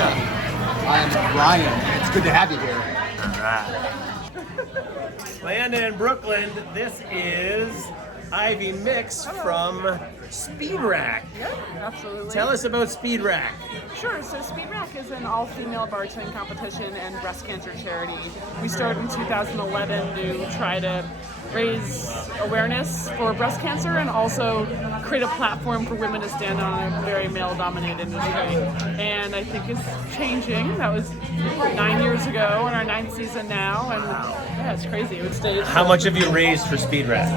Leyenda. I'm Ryan, and it's good to have you here. Leyenda in Brooklyn, this is Ivy Mix from Speed Rack. Yep, absolutely. Tell us about Speed Rack. Sure, so Speed Rack is an all-female bartending competition and breast cancer charity. We started in 2011 to try to raise awareness for breast cancer and also create a platform for women to stand on a very male-dominated industry. And I think it's changing. That was 9 years ago, in our 9th season now, and yeah, it's crazy. It would stay. How much have you raised for Speed Rack?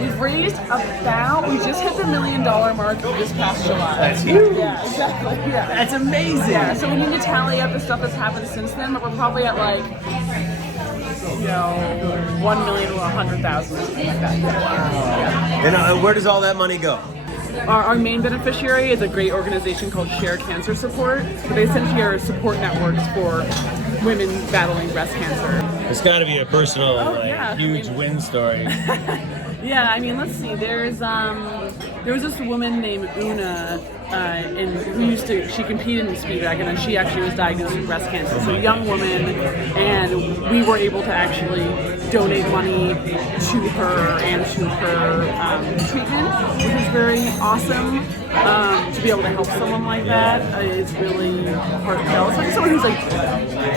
We've raised we just hit the $1 million mark this past July. That's huge. Yeah, exactly. Yeah. That's amazing. Yeah, so we need to tally up the stuff that's happened since then, but we're probably at like, 1 million to 100,000 or something like that. Yeah. And where does all that money go? Our main beneficiary is a great organization called Share Cancer Support. So they essentially are support networks for women battling breast cancer. It's got to be a personal, huge win story. Yeah, I mean, let's see. There was this woman named Una, and she competed in Speed Rack, and then she actually was diagnosed with breast cancer. So a young woman, and we were able to actually donate money to her and to her treatment, which is very awesome. To be able to help someone like that is really heartfelt. It's like someone who's like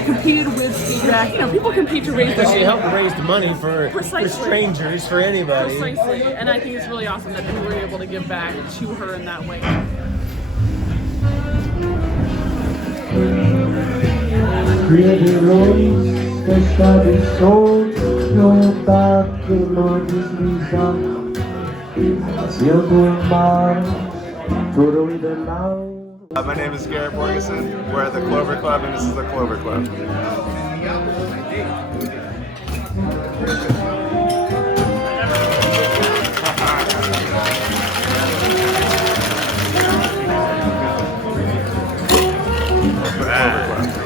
competed with Speed Rack. You know, people compete to raise Because money. she helped raise the money for strangers, for anybody. Precisely, and I think it's really awesome that we were able to give back to her in that way. My name is Garrett Borgeson. We're at the Clover Club, and this is the Clover Club. Clover Club.